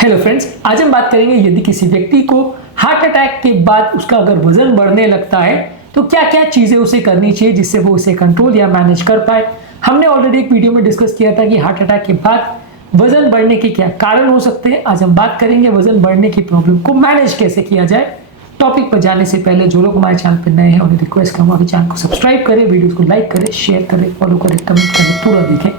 Hello friends, आज हम बात करेंगे यदि किसी व्यक्ति को हार्ट अटैक के बाद उसका अगर वजन बढ़ने लगता है तो क्या क्या चीजें उसे करनी चाहिए जिससे वो उसे कंट्रोल या मैनेज कर पाए। हमने ऑलरेडी एक वीडियो में डिस्कस किया था कि हार्ट अटैक के बाद वजन बढ़ने के क्या कारण हो सकते हैं। आज हम बात करेंगे वजन बढ़ने की प्रॉब्लम को मैनेज कैसे किया जाए। टॉपिक पर जाने से पहले जो लोग हमारे चैनल पर नए हैं उन्हें रिक्वेस्ट करूंगा कि चैनल को सब्सक्राइब करें, वीडियो को लाइक करें, शेयर करें, फॉलो करें, कमेंट करें, पूरा देखें।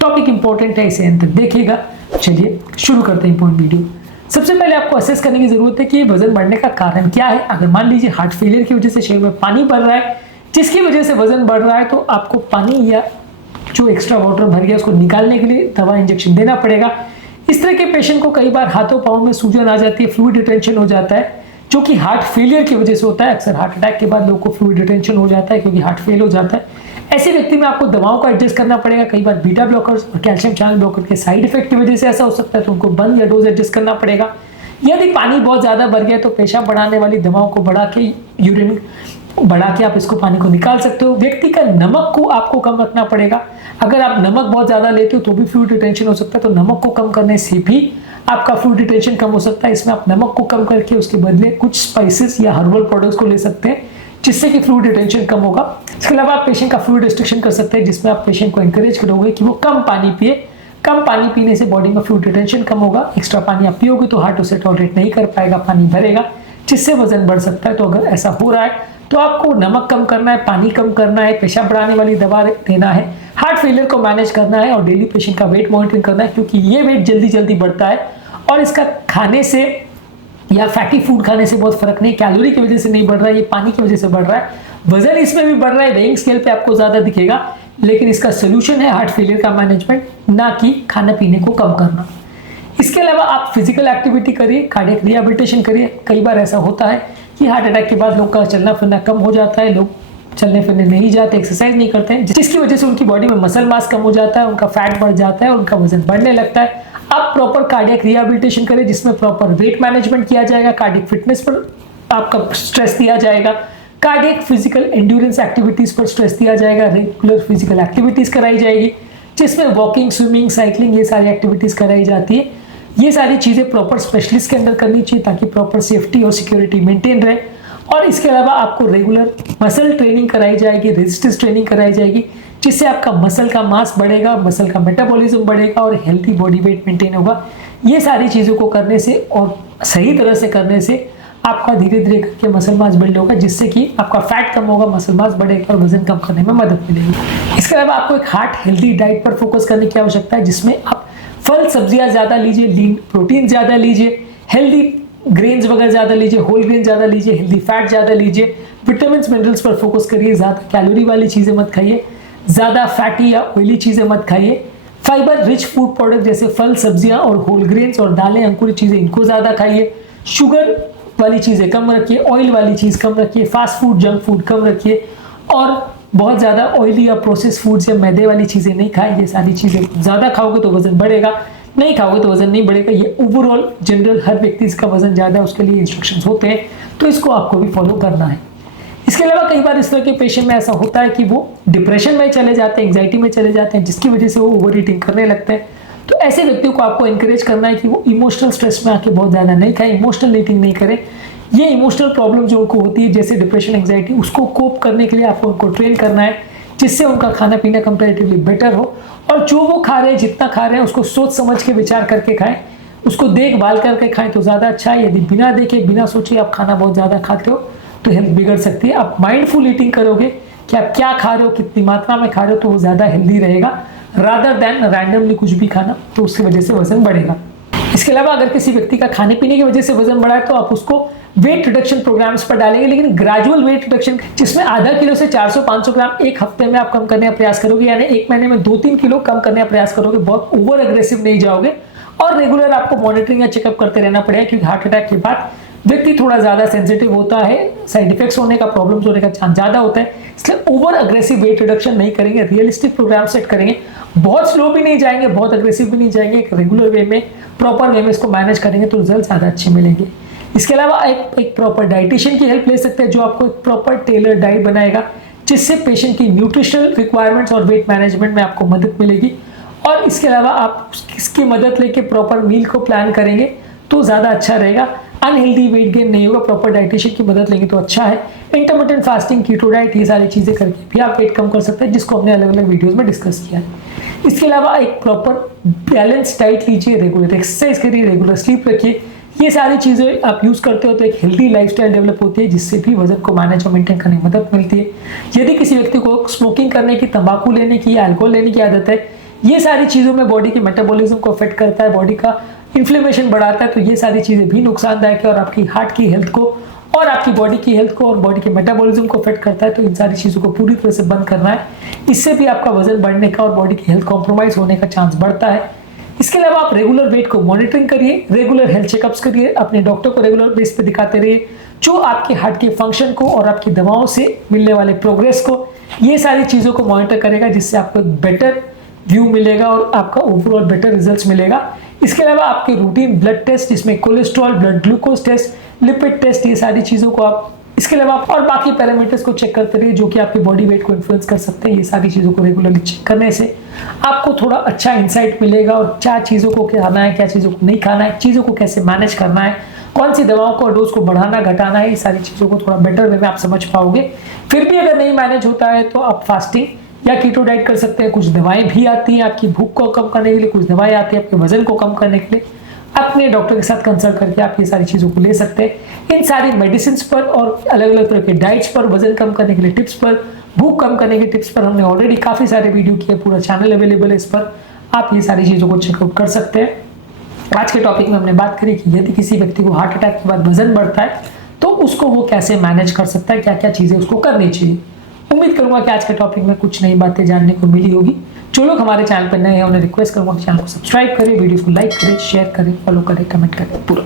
टॉपिक इंपॉर्टेंट है, इसे अंत तक देखिएगा। चलिए शुरू करते हैं इंपॉर्टेंट वीडियो। सबसे पहले आपको असेस करने की जरूरत है कि वजन बढ़ने का कारण क्या है। अगर मान लीजिए हार्ट फेलियर की वजह से शरीर में पानी बढ़ रहा है जिसकी वजह से वजन बढ़ रहा है, तो आपको पानी या जो एक्स्ट्रा वाटर भर गया उसको निकालने के लिए दवा इंजेक्शन देना पड़ेगा। इस तरह के पेशेंट को कई बार हाथों पाँव में सूजन आ जाती है, फ्लूइड रिटेंशन हो जाता है जो कि हार्ट फेलियर की वजह से होता है। अक्सर हार्ट अटैक के बाद लोगों को फ्लूइड रिटेंशन हो जाता है क्योंकि हार्ट फेल हो जाता है। ऐसे व्यक्ति में आपको दवाओं का एडजस्ट करना पड़ेगा। कई बार बीटा ब्लॉकर्स और कैल्शियम चैनल ब्लॉकर के साइड इफेक्ट की वजह से ऐसा हो सकता है, तो उनको बंद या डोज एडजस्ट करना पड़ेगा। यदि पानी बहुत ज्यादा बढ़ गया तो पेशाब बढ़ाने वाली दवाओं को बढ़ा के, यूरिन बढ़ा के आप इसको पानी को निकाल सकते हो। व्यक्ति का नमक को आपको कम रखना पड़ेगा। अगर आप नमक बहुत ज्यादा लेते हो तो भी फ्लूइड रिटेंशन हो सकता है, तो नमक को कम करने से भी आपका फ्लूइड रिटेंशन कम हो सकता है। इसमें आप नमक को कम करके उसके बदले कुछ स्पाइसेस या हर्बल प्रोडक्ट्स को ले सकते हैं जिससे कि फ्लूइड रिटेंशन कम होगा। इसके अलावा आप पेशेंट का फ्लूइड रिस्ट्रिक्शन कर सकते हैं जिसमें आप पेशेंट को एंकरेज करोगे कि वो कम पानी पिए। कम पानी पीने से बॉडी में फ्लूइड रिटेंशन कम होगा। एक्स्ट्रा पानी आप पियोगे तो हार्ट उसे टॉलरेट नहीं कर पाएगा, पानी भरेगा जिससे वजन बढ़ सकता है। तो अगर ऐसा हो रहा है तो आपको नमक कम करना है, पानी कम करना है, पेशाब बढ़ाने वाली दवा देना है, हार्ट फेलियर को मैनेज करना है और डेली पेशेंट का वेट मॉनिटरिंग करना है क्योंकि ये वेट जल्दी जल्दी बढ़ता है और इसका खाने से या फैटी फूड खाने से बहुत फर्क नहीं, कैलोरी की वजह से नहीं बढ़ रहा है, ये पानी की वजह से बढ़ रहा है। वजन इसमें भी बढ़ रहा है, वेइंग स्केल पे आपको ज्यादा दिखेगा, लेकिन इसका सोल्यूशन है हार्ट फेलियर का मैनेजमेंट, ना कि खाने पीने को कम करना। इसके अलावा आप फिजिकल एक्टिविटी करिए, कार्डियक रिहैबिलिटेशन करिए। कई बार ऐसा होता है कि हार्ट अटैक के बाद लोग का चलना फिरना कम हो जाता है, लोग चलने फिरने नहीं जाते, एक्सरसाइज नहीं करते हैं, जिसकी वजह से उनकी बॉडी में मसल मास कम हो जाता है, उनका फैट बढ़ जाता है, उनका वजन बढ़ने लगता है। आप प्रॉपर कार्डियक रिहैबिलिटेशन करें जिसमें प्रॉपर वेट मैनेजमेंट किया जाएगा, कार्डियक फिटनेस पर आपका स्ट्रेस दिया जाएगा, कार्डियक फिजिकल एंड्योरेंस एक्टिविटीज पर स्ट्रेस दिया जाएगा, रेगुलर फिजिकल एक्टिविटीज कराई जाएगी जिसमें वॉकिंग, स्विमिंग, साइकिलिंग ये सारी एक्टिविटीज कराई जाती है। ये सारी चीजें प्रॉपर स्पेशलिस्ट के अंदर करनी चाहिए ताकि प्रॉपर सेफ्टी और सिक्योरिटी मेंटेन रहे। और इसके अलावा आपको रेगुलर मसल ट्रेनिंग कराई जाएगी, रेजिस्टेंस ट्रेनिंग कराई जाएगी जिससे आपका मसल का मास बढ़ेगा, मसल का मेटाबॉलिज्म बढ़ेगा और हेल्थी बॉडी वेट मेंटेन होगा। ये सारी चीज़ों को करने से और सही तरह से करने से आपका धीरे धीरे करके मसल मास बिल्ड होगा जिससे कि आपका फैट कम होगा, मसल मास बढ़ेगा और वजन कम करने में मदद मिलेगी। इसके अलावा आपको एक हार्ट हेल्थी डाइट पर फोकस करने की आवश्यकता है जिसमें आप फल सब्जियां ज़्यादा लीजिए, लीन प्रोटीन ज़्यादा लीजिए, हेल्दी ग्रेन्स वगैरह ज़्यादा लीजिए, होल ग्रेन ज़्यादा लीजिए, हेल्दी फैट ज़्यादा लीजिए, विटामिन मिनरल्स पर फोकस करिए, ज़्यादा कैलोरी वाली चीज़ें मत खाइए, ज़्यादा फैटी या ऑयली चीज़ें मत खाइए। फाइबर रिच फूड प्रोडक्ट जैसे फल सब्जियां और होल ग्रेन्स और दालें, अंकुरित चीज़ें इनको ज़्यादा खाइए। शुगर वाली चीज़ें कम रखिए, ऑयल वाली चीज़ कम रखिए, फास्ट फूड, जंक फूड कम रखिए और बहुत ज़्यादा ऑयली या प्रोसेस फूड्स या मैदे वाली चीज़ें नहीं खाएं। ये सारी चीज़ें ज़्यादा खाओगे तो वजन बढ़ेगा, नहीं खाओगे तो वजन नहीं बढ़ेगा। ये ओवरऑल जनरल हर व्यक्ति इसका वजन ज़्यादा है उसके लिए इंस्ट्रक्शंस होते हैं, तो इसको आपको भी फॉलो करना है। इसके अलावा कई बार इस तरह के पेशेंट में ऐसा होता है कि वो डिप्रेशन में चले जाते हैं, एंग्जाइटी में चले जाते हैं जिसकी वजह से वो ओवर ईटिंग करने लगते हैं। तो ऐसे व्यक्तियों को आपको एनकरेज करना है कि वो इमोशनल स्ट्रेस में आके बहुत ज़्यादा नहीं खाएं, इमोशनल ईटिंग नहीं करें। ये इमोशनल प्रॉब्लम जो उनको होती है जैसे डिप्रेशन, एंग्जाइटी, उसको कोप करने के लिए आपको उनको ट्रेन करना है जिससे उनका खाना पीना कंपैरेटिवली बेटर हो और जो वो खा रहे हैं, जितना खा रहे हैं उसको सोच समझ के विचार करके खाएं, उसको देखभाल करके खाएं तो ज़्यादा अच्छा है। यदि बिना देखे बिना सोचे आप खाना बहुत ज़्यादा खाते हो तो हेल्थ बिगड़ सकती है। आप माइंडफुल ईटिंग करोगे कि आप क्या खा रहे हो, कितनी मात्रा में खा रहे हो, तो वो ज़्यादा हेल्दी रहेगा रादर देन रैंडमली कुछ भी खाना, तो उसकी वजह से वजन बढ़ेगा। इसके अलावा अगर किसी व्यक्ति का खाने पीने की वजह से वजन बढ़ा है तो आप उसको वेट रिडक्शन प्रोग्राम्स पर डालेंगे, लेकिन ग्रेजुअल वेट रिडक्शन जिसमें आधा किलो से 400-500 ग्राम एक हफ्ते में आप कम करने का प्रयास करोगे, यानी एक महीने में 2-3 किलो कम करने का प्रयास करोगे, बहुत ओवर अग्रेसिव नहीं जाओगे। और रेगुलर आपको मॉनिटरिंग या चेकअप करते रहना पड़ेगा क्योंकि हार्ट अटैक के बाद व्यक्ति थोड़ा ज्यादा सेंसिटिव होता है, साइड इफेक्ट्स होने का, प्रॉब्लम्स होने का चांस ज्यादा होता है, इसलिए ओवर अग्रेसिव वेट रिडक्शन नहीं करेंगे, रियलिस्टिक प्रोग्राम सेट करेंगे, बहुत स्लो भी नहीं जाएंगे, बहुत अग्रेसिव भी नहीं जाएंगे, एक रेगुलर वे में, प्रॉपर वे में इसको मैनेज करेंगे तो रिजल्ट ज्यादा अच्छे मिलेंगे। इसके अलावा एक प्रॉपर डाइटिशियन की हेल्प ले सकते हैं जो आपको एक प्रॉपर टेलर डाइट बनाएगा जिससे पेशेंट की न्यूट्रिशनल रिक्वायरमेंट्स और वेट मैनेजमेंट में आपको मदद मिलेगी और इसके अलावा आप इसकी मदद लेके प्रॉपर मील को प्लान करेंगे तो ज़्यादा अच्छा रहेगा। अनहेल्दी वेट गेन नहीं होगा, प्रॉपर डाइटिशियन की मदद लेंगे तो अच्छा है। इंटरमिटेंट फास्टिंग, कीटो डाइट, ये सारी चीज़ें करके भी आप वेट कम कर सकते हैं, जिसको हमने अलग अलग वीडियोस में डिस्कस किया है। इसके अलावा एक प्रॉपर बैलेंस डाइट लीजिए, रेगुलर एक्सरसाइज करिए, रेगुलर स्लीप रखिए। ये सारी चीज़ें आप यूज़ करते हो तो एक हेल्दी लाइफस्टाइल डेवलप होती है, जिससे भी वजन को मैनेज और मेंटेन करने में मदद मिलती है। यदि किसी व्यक्ति को स्मोकिंग करने की, तंबाकू लेने की, अल्कोहल लेने की आदत है, ये सारी चीज़ों में बॉडी के मेटाबॉलिज्म को अफेक्ट करता है, बॉडी का इन्फ्लेमेशन बढ़ाता है, तो ये सारी चीज़ें भी नुकसानदायक है और आपकी हार्ट की हेल्थ को और आपकी बॉडी की हेल्थ को और बॉडी के मेटाबॉलिज्म को अफेक्ट करता है। तो इन सारी चीज़ों को पूरी तरह से बंद करना है, इससे भी आपका वजन बढ़ने का और बॉडी की हेल्थ कॉम्प्रोमाइज होने का चांस बढ़ता है। इसके अलावा आप रेगुलर वेट को मॉनिटरिंग करिए, रेगुलर हेल्थ चेकअप्स करिए, अपने डॉक्टर को रेगुलर बेस पे दिखाते रहिए, जो आपके हार्ट के फंक्शन को और आपकी दवाओं से मिलने वाले प्रोग्रेस को, ये सारी चीज़ों को मॉनिटर करेगा, जिससे आपको एक बेटर व्यू मिलेगा और आपका ओवरऑल बेटर रिजल्ट्स मिलेगा। इसके अलावा आपके रूटीन ब्लड टेस्ट, जिसमें cholesterol, blood glucose test, lipid test, ये सारी चीज़ों को आप, इसके अलावा आप और बाकी पैरामीटर्स को चेक करते रहिए जो कि आपके बॉडी वेट को इन्फ्लुएंस कर सकते हैं। ये सारी चीज़ों को रेगुलरली चेक करने से आपको थोड़ा अच्छा इंसाइट मिलेगा और क्या चीज़ों को खाना है, क्या चीज़ों को नहीं खाना है, चीज़ों को कैसे मैनेज करना है, कौन सी दवाओं को डोज को बढ़ाना घटाना है, ये सारी चीज़ों को थोड़ा बेटर वे में आप समझ पाओगे। फिर भी अगर नहीं मैनेज होता है तो आप फास्टिंग या कीटो डाइट कर सकते हैं। कुछ दवाएं भी आती हैं आपकी भूख को कम करने के लिए, कुछ दवाएं आती हैं आपके वजन को कम करने के लिए। अपने डॉक्टर के साथ कंसल्ट करके आप ये सारी चीज़ों को ले सकते हैं। इन सारी मेडिसिन पर और अलग अलग तरह के डाइट्स पर, वजन कम करने के लिए टिप्स पर, भूख कम करने के टिप्स पर हमने ऑलरेडी काफ़ी सारे वीडियो किए, पूरा चैनल अवेलेबल है, इस पर आप ये सारी चीज़ों को चेकआउट कर सकते हैं। आज के टॉपिक में हमने बात करी कि यदि किसी व्यक्ति को हार्ट अटैक के बाद वजन बढ़ता है तो उसको वो कैसे मैनेज कर सकता है, क्या क्या चीज़ें उसको करनी चाहिए। उम्मीद करूंगा कि आज के टॉपिक में कुछ नई बातें जानने को मिली होगी। जो लोग हमारे चैनल पर नए हैं उन्हें रिक्वेस्ट करूंगा कि चैनल को सब्सक्राइब करें, वीडियो को लाइक करें, शेयर करें, फॉलो करें, कमेंट करें, पूरा